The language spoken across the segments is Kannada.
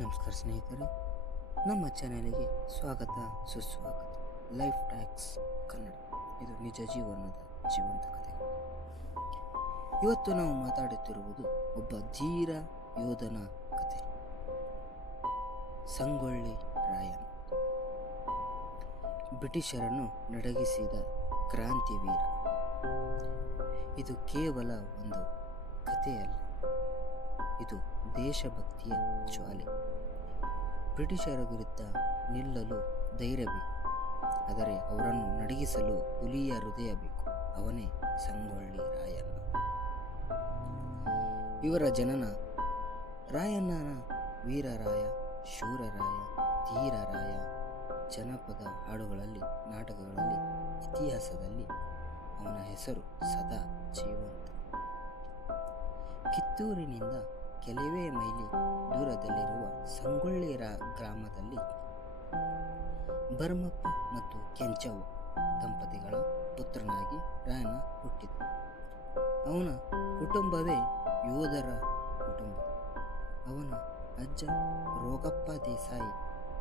ನಮಸ್ಕಾರ ಸ್ನೇಹಿತರೆ, ನಮ್ಮ ಚಾನೆಲಿಗೆ ಸ್ವಾಗತ ಸುಸ್ವಾಗತ. ಲೈಫ್ ಟ್ಯಾಕ್ಸ್ ಕನ್ನಡ, ಇದು ನಿಜ ಜೀವನದ ಜೀವಂತ ಕಥೆ. ಇವತ್ತು ನಾವು ಮಾತಾಡುತ್ತಿರುವುದು ಒಬ್ಬ ಧೀರ ಯೋಧನ ಕಥೆ, ಸಂಗೊಳ್ಳಿ ರಾಯಣ್ಣ. ಬ್ರಿಟಿಷರನ್ನು ನಡಗಿಸಿದ ಕ್ರಾಂತಿವೀರ. ಇದು ಕೇವಲ ಒಂದು ಕಥೆಯಲ್ಲ, ಇದು ದೇಶಭಕ್ತಿಯ ಜ್ವಾಲೆ. ಬ್ರಿಟಿಷರ ವಿರುದ್ಧ ನಿಲ್ಲಲು ಧೈರ್ಯ ಬೇಕು, ಆದರೆ ಅವರನ್ನು ನಡಗಿಸಲು ಹುಲಿಯ ಹೃದಯ ಬೇಕು. ಅವನೇ ಸಂಗೊಳ್ಳಿ ರಾಯಣ್ಣ. ಇವರ ಜನನ ರಾಯಣ್ಣನ ವೀರರಾಯ, ಶೂರರಾಯ, ಧೀರರಾಯ ಜನಪದ ಹಾಡುಗಳಲ್ಲಿ, ನಾಟಕಗಳಲ್ಲಿ, ಇತಿಹಾಸದಲ್ಲಿ ಅವನ ಹೆಸರು ಸದಾ ಜೀವಂತ. ಕಿತ್ತೂರಿನಿಂದ ಕೆಲವೇ ಮೈಲಿ ದೂರದಲ್ಲಿರುವ ಸಂಗೊಳ್ಳಿ ಗ್ರಾಮದಲ್ಲಿ ಭರಮಪ್ಪ ಮತ್ತು ಕೆಂಚವ್ವ ದಂಪತಿಗಳ ಪುತ್ರನಾಗಿ ರಾಯಣ್ಣ ಹುಟ್ಟಿದ. ಅವನ ಕುಟುಂಬವೇ ಯೋಧರ ಕುಟುಂಬ. ಅವನ ಅಜ್ಜ ರೋಗಪ್ಪ ದೇಸಾಯಿ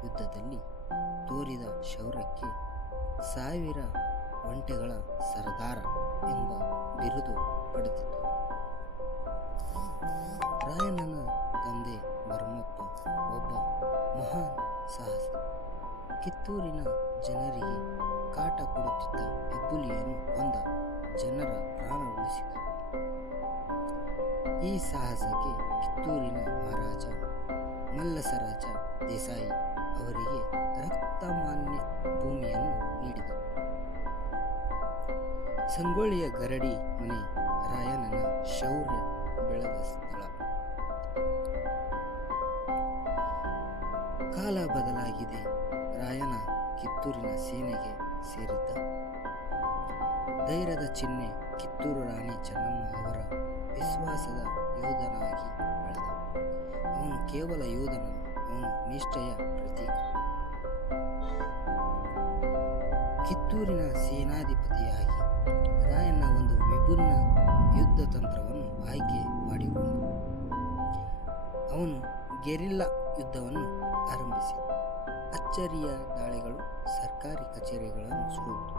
ಯುದ್ಧದಲ್ಲಿ ತೋರಿದ ಶೌರ್ಯಕ್ಕೆ 1000 ಒಂಟೆಗಳ ಸರದಾರ ಎಂಬ ಬಿರುದು ಪಡೆದಿದ್ದ. ರಾಯಣ್ಣನ ತಂದೆ ಭರಮಪ್ಪ ಒಬ್ಬ ಮಹಾನ್ ಸಾಹಸಿ. ಕಿತ್ತೂರಿನ ಜನರಿಗೆ ಕಾಟ ಕೊಡುತ್ತಿದ್ದ ಹೆಬ್ಬುಲಿಯನ್ನು ಕೊಂದ ಜನರ ಪ್ರಾಣ ಉಳಿಸಿದ. ಈ ಸಾಹಸಕ್ಕೆ ಕಿತ್ತೂರಿನ ಮಹಾರಾಜ ಮಲ್ಲಸರಾಜ ದೇಸಾಯಿ ಅವರಿಗೆ ರಕ್ತಮಾನ್ಯ ಭೂಮಿಯನ್ನು ನೀಡಿದ. ಸಂಗೊಳ್ಳಿಯ ಗರಡಿ ಮನೆ ರಾಯಣ್ಣನ ಶೌರ್ಯ ಬೆಳೆದ ಸ್ಥಳ. ಕಾಲ ಬದಲಾಗಿದೆ. ರಾಯಣ್ಣ ಕಿತ್ತೂರಿನ ಸೇನೆಗೆ ಸೇರಿದ್ದ. ಧೈರ್ಯದ ಚಿಹ್ನೆ, ಕಿತ್ತೂರು ರಾಣಿ ಚೆನ್ನಮ್ಮ ಅವರ ವಿಶ್ವಾಸದ ಯೋಧನಾಗಿ ಬೆಳೆದ. ಅವನು ಕೇವಲ ಯೋಧನಲ್ಲ, ಅವನು ನಿಷ್ಠೆಯ ಪ್ರತೀಕ. ಕಿತ್ತೂರಿನ ಸೇನಾಧಿಪತಿಯಾಗಿ ರಾಯಣ್ಣ ಒಂದು ವಿಭಿನ್ನ ಯುದ್ಧ ತಂತ್ರವನ್ನು ಆಯ್ಕೆ ಮಾಡಿಕೊಂಡ. ಅವನು ಗೆರಿಲ್ಲಾ ಯುದ್ಧವನ್ನು ಆರಂಭಿಸಿದ. ಅಚ್ಚರಿಯ ದಾಳಿಗಳು, ಸರ್ಕಾರಿ ಕಚೇರಿಗಳನ್ನು ಸುಡುವುದು,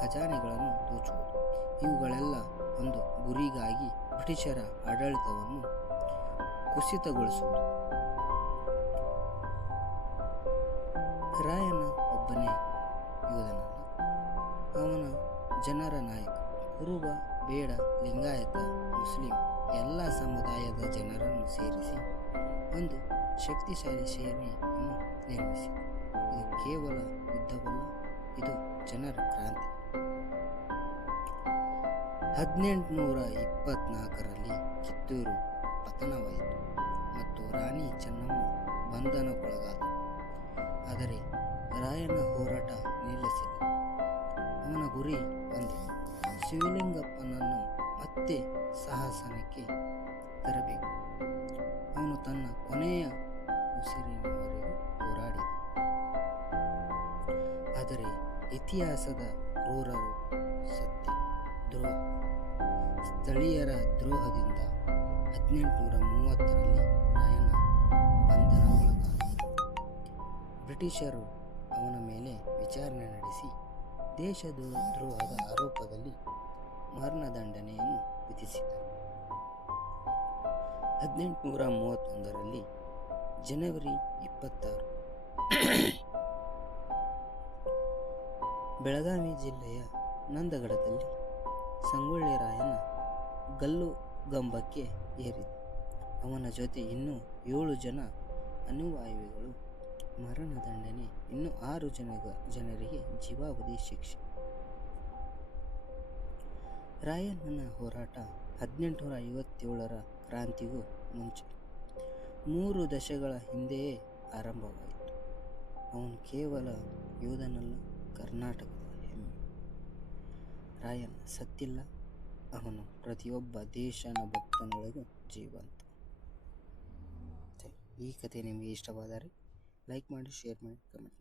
ಖಜಾನೆಗಳನ್ನು ದೋಚುವುದು, ಇವುಗಳೆಲ್ಲ ಒಂದು ಗುರಿಗಾಗಿ ಬ್ರಿಟಿಷರ ಆಡಳಿತವನ್ನು ಕುಸಿತಗೊಳಿಸುವುದು. ರಾಯಣ್ಣ ಒಬ್ಬನೇ ಯೋಧನಲ್ಲ, ಅವನ ಜನರ ನಾಯಕ. ಕುರುಬ, ಬೇಡ, ಲಿಂಗಾಯತ, ಮುಸ್ಲಿಂ ಎಲ್ಲ ಸಮುದಾಯದ ಜನರನ್ನು ಸೇರಿಸಿ ಒಂದು ಶಕ್ತಿಶಾಲಿ ಸೇನೆಯನ್ನು ನಿರ್ಮಿಸಿದ. ಇದು ಕೇವಲ ಯುದ್ಧವಲ್ಲ, ಇದು ಜನರ ಕ್ರಾಂತಿ. 1824ರಲ್ಲಿ ಕಿತ್ತೂರು ಪತನವಾಯಿತು ಮತ್ತು ರಾಣಿ ಚೆನ್ನಮ್ಮ ಬಂಧನಕ್ಕೊಳಗಾದ. ಆದರೆ ರಾಯಣ್ಣ ಹೋರಾಟ ನಿಲ್ಲಿಸಿದ. ಅವನ ಗುರಿ ಒಂದೇ, ಶಿವಲಿಂಗಪ್ಪನನ್ನು ಮತ್ತೆ ಸಾಹಸನಕ್ಕೆ ತರಬೇಕು. ಅವನು ತನ್ನ ಕೊನೆಯ ಉಸಿರಿನವರೆಗೂ ಹೋರಾಡಿದ. ಆದರೆ ಇತಿಹಾಸದ ಕ್ರೂರರು, ಸತ್ಯ, ದ್ರೋಹ, ಸ್ಥಳೀಯರ ದ್ರೋಹದಿಂದ 1830ರಲ್ಲಿ ರಾಯಣ್ಣ ಬಂಧನಕ್ಕೊಳಗಾದ. ಬ್ರಿಟಿಷರು ಅವನ ಮೇಲೆ ವಿಚಾರಣೆ ನಡೆಸಿ ದೇಶದ್ರೋಹದ ಆರೋಪದಲ್ಲಿ ಮರಣದಂಡನೆಯನ್ನು ವಿಧಿಸಿದರು. 1831ರಲ್ಲಿ ಜನವರಿ 26 ಬೆಳಗಾವಿ ಜಿಲ್ಲೆಯ ನಂದಗಡದಲ್ಲಿ ಸಂಗೊಳ್ಳಿ ರಾಯಣ್ಣ ಗಲ್ಲುಗಂಬಕ್ಕೆ ಏರಿದ. ಅವನ ಜೊತೆ ಇನ್ನೂ 7 ಜನ ಅನುಯಾಯಿಗಳು. ಮರಣದಂಡನೆ, ಇನ್ನೂ 6 ಜನರಿಗೆ ಜೀವಾವಧಿ ಶಿಕ್ಷೆ. ರಾಯಣ್ಣನ ಹೋರಾಟ 1857ರ ಕ್ರಾಂತಿಗೂ ಮುಂಚೆ 3 ದಶಕಗಳ ಹಿಂದೆಯೇ ಆರಂಭವಾಯಿತು. ಅವನು ಕೇವಲ ಯೋಧನಲ್ಲ, ಕರ್ನಾಟಕದ ಹೆಮ್ಮೆ. ರಾಯಣ್ಣ ಸತ್ತಿಲ್ಲ, ಅವನು ಪ್ರತಿಯೊಬ್ಬ ದೇಶಭಕ್ತನೊಳಗೂ ಜೀವಂತ. ಈ ಕಥೆ ನಿಮಗೆ ಇಷ್ಟವಾದರೆ ಲೈಕ್ ಮಾಡಿ, ಶೇರ್ ಮಾಡಿ, ಕಮೆಂಟ್ ಮಾಡಿ.